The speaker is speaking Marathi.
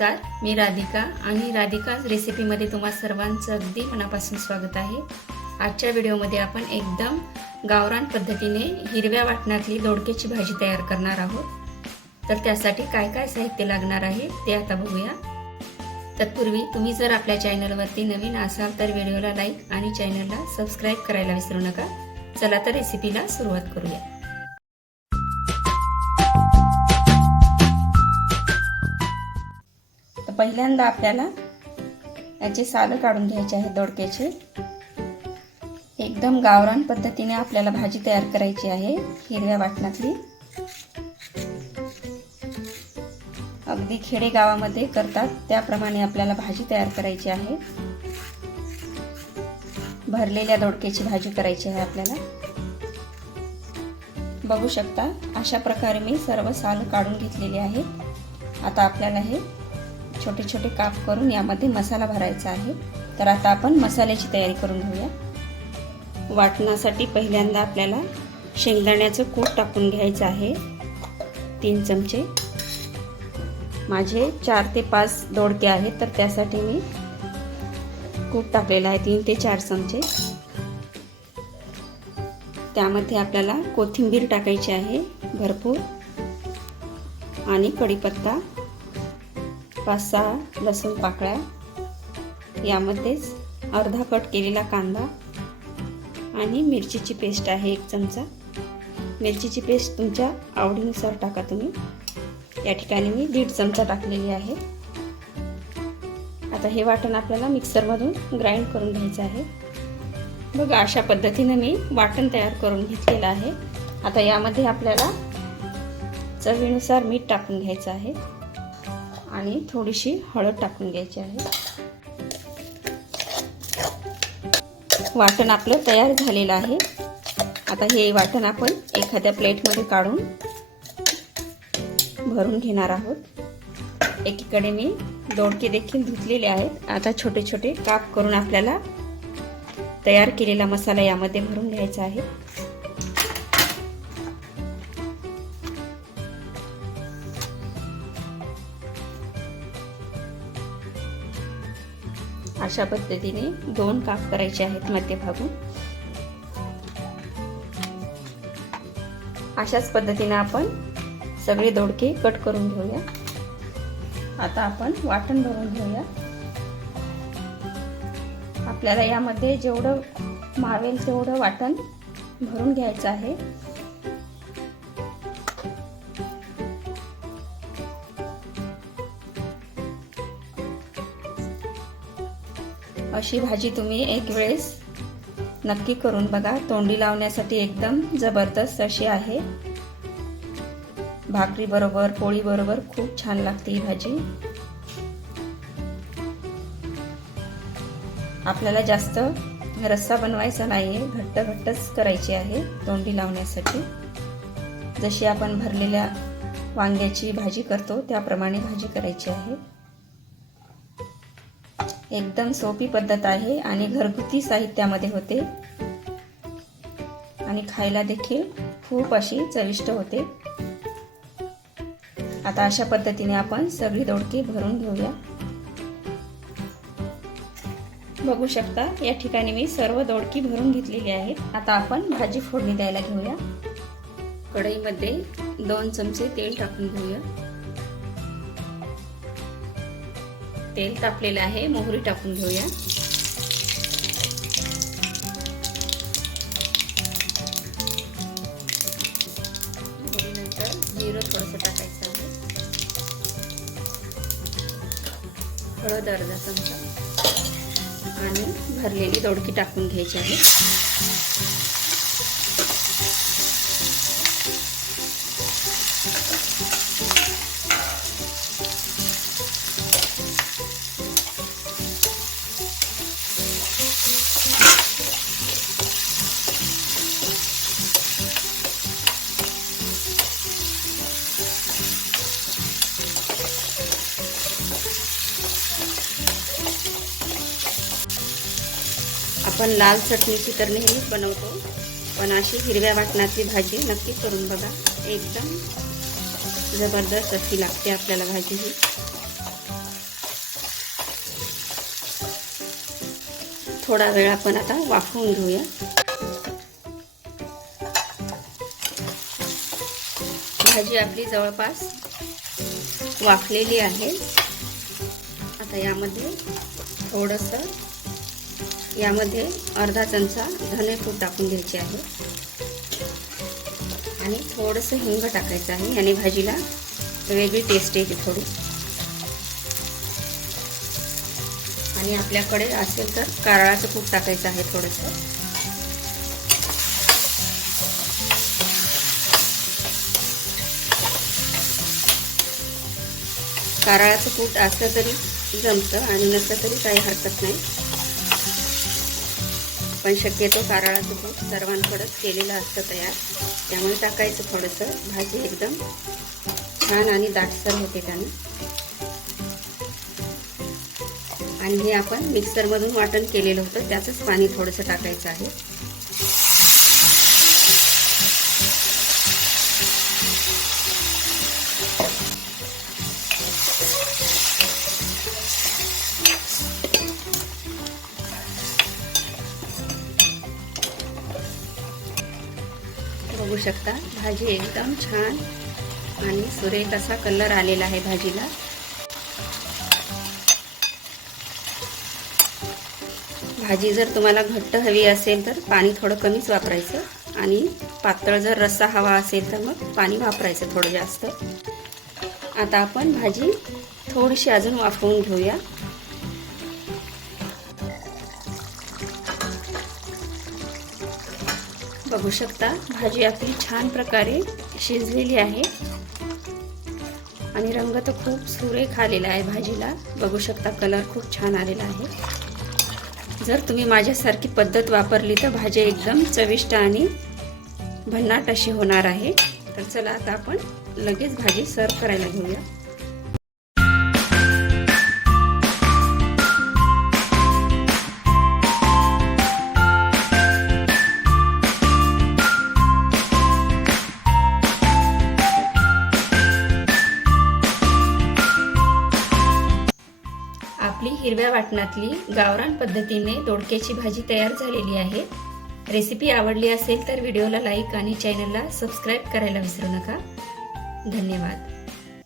नमस्कार मी राधिका आणि राधिका रेसिपीमध्ये तुम्हा सर्वांचं अगदी मनापासून स्वागत आहे. आजच्या व्हिडिओमध्ये आपण एकदम गावरान पद्धतीने हिरव्या वाटणातली दोडक्याची भाजी तयार करणार आहोत. तर त्यासाठी काय काय साहित्य लागणार आहे ते आता बघूया. तत्पूर्वी तुम्ही जर आपल्या चॅनलवरती नवीन असाल तर व्हिडिओला लाईक आणि चॅनलला सबस्क्राईब करायला विसरू नका. चला तर रेसिपीला सुरुवात करूया. पहिल्यांदा आपल्याला याचे सालं काढून घ्यायचे आहेत दोडक्याचे. एकदम गावरान पद्धतीने आपल्याला भाजी तयार करायची आहे हिरव्या वाटणातली. अगदी खेडेगावामध्ये करतात त्याप्रमाणे आपल्याला भाजी तयार करायची आहे. भरलेल्या दोडक्याची भाजी करायची आहे आपल्याला. बघू शकता अशा प्रकारे मी सर्व साल काढून घेतलेली आहे आता आपल्याला हे छोटे छोटे काप करून यामध्ये मसाला भरायचा आहे. तर आता आपण मसाल्याची तयारी करून घेऊया. वाटण्यासाठी पहिल्यांदा आपल्याला शेंगदाण्याचं कूट टाकून घ्यायचं आहे. तीन चमचे. माझे चार ते पाच दोडके आहेत तर त्यासाठी मी कूट टाकलेला आहे तीन ते चार चमचे. त्यामध्ये आपल्याला कोथिंबीर टाकायची आहे भरपूर. आणि कढीपत्ता. पाच सहा लसूण पाकळ्या यामध्येच अर्धा कट केलेला कांदा आणि मिरचीची पेस्ट आहे एक चमचा. मिरचीची पेस्ट तुमच्या आवडीनुसार टाका तुम्ही. या ठिकाणी मी दीड चमचा टाकलेली आहे. आता हे वाटण आपल्याला मिक्सरमधून ग्राइंड करून घ्यायचं आहे. बघा अशा पद्धतीने मी वाटण तयार करून घेतलेलं आहे. आता यामध्ये आपल्याला चवीनुसार मीठ टाकून घ्यायचं आहे. आणि थोडीशी हळद टाकून घ्यायची आहे. वाटण आपलं तयार झालेलं आहे. आता हे वाटण आपण एखाद्या प्लेटमध्ये काढून भरून घेणार आहोत. एकीकडे मी दोडके देखील धुतलेले आहेत. आता छोटे छोटे काप करून आपल्याला तयार केलेला मसाला यामध्ये भरून घ्यायचा आहे. अशा पद्धतीने दोन काप करायचे आहेत मध्यभागून. अशाच पद्धतीने आपण सगळे दोडके कट करून घेऊया. आता आपण वाटण भरून घेऊया. आपल्याला यामध्ये जेवढं मावेल तेवढं वाटण भरून घ्यायचं आहे. अशी भाजी तुम्ही एक वेळेस नक्की करून बघा. तोंडी लावण्यासाठी एकदम जबरदस्त अशी आहे. भाकरी बरोबर पोळी बरोबर खूप छान लागते ही भाजी. आपल्याला जास्त रस्सा बनवायचा नाही आहे घट्ट घट्टच करायची आहे तोंडी लावण्यासाठी. जशी आपण भरलेल्या वांग्याची भाजी करतो त्याप्रमाणे भाजी करायची आहे. एकदम सोपी पद्धत आहे आणि घरगुती साहित्यामध्ये होते. आणि खायला देखील खूप अशी चविष्ट होते. आता अशा पद्धतीने आपण सगळी दोडकी भरून घेऊया. बघू शकता या ठिकाणी मी सर्व दोडकी भरून घेतलेली आहेत. आता आपण भाजी फोडणी द्यायला घेऊया. कढईमध्ये दोन चमचे तेल टाकून घेऊया. तेल तापलेलं आहे मोहरी टाकून घेऊया. मोहरीनंतर जिरं थोडंसं टाकायचं आहे. हळद अर्धा चमचा. आणि भरलेली दोडकी टाकून घ्यायची आहे. आपण लाल चटणीची तर नेहमीच बनवतो. पण अशी हिरव्या वाटणाची भाजी नक्की करून बघा. एकदम जबरदस्त अशी लागते आपल्याला भाजी ही. थोडा वेळ आपण आता वाफवून घेऊया. भाजी आपली जवळपास वाफलेली आहे. आता यामध्ये थोडंसं यामध्ये अर्धा चमचा धनेपूड टाकून घ्यायचे आहे. आणि थोडंसं हिंग टाकायचं आहे याने भाजीला वेगळी टेस्ट येते थोडी. आणि आपल्याकडे असेल तर कारळाचं कूट टाकायचं आहे थोडंसं. कारळाचं कूट असलं तरी जमतं आणि नसलं तरी काही हरकत नाही. पण शक्यतो कारळाचं कूट सर्वांकडंच केलेलं असतं तयार. त्यामुळे टाकायचं थोडंसं. भाजी एकदम छान आणि दाटसर होते त्यानं. आणि हे आपण मिक्सरमधून वाटण केलेलं होतं. त्याचंच पाणी थोडंसं टाकायचं आहे. शकता. भाजी एकदम छान आणि सुरेख असा कलर आलेला आहे भाजीला. भाजी जर तुम्हाला घट्ट हवी असेल तर पाणी थोडं कमीच वापरायचं आणि पातळ जर रस्सा हवा असेल तर मग पाणी वापरायचं थोडं जास्त. आता आपण भाजी थोडीशी अजून वाफवून घेऊया. बघू शकता. भाजी आपली छान प्रकारे शिजलेली आहे. आणि रंग तर खूप सुरेख आलेला आहे भाजीला. बघू शकता कलर खूप छान आलेला आहे. जर तुम्ही माझ्यासारखी पद्धत वापरली तर भाजी एकदम चविष्ट आणि भन्नाट अशी होणार आहे. तर चला आता आपण लगेच भाजी सर्व करायला घेऊया. हिरव्या वाटणातली गावरान पद्धतीने दोडक्याची भाजी तयार झालेली आहे. रेसिपी आवडली असेल तर व्हिडिओला लाईक आणि चॅनलला सबस्क्राईब करायला विसरू नका. धन्यवाद.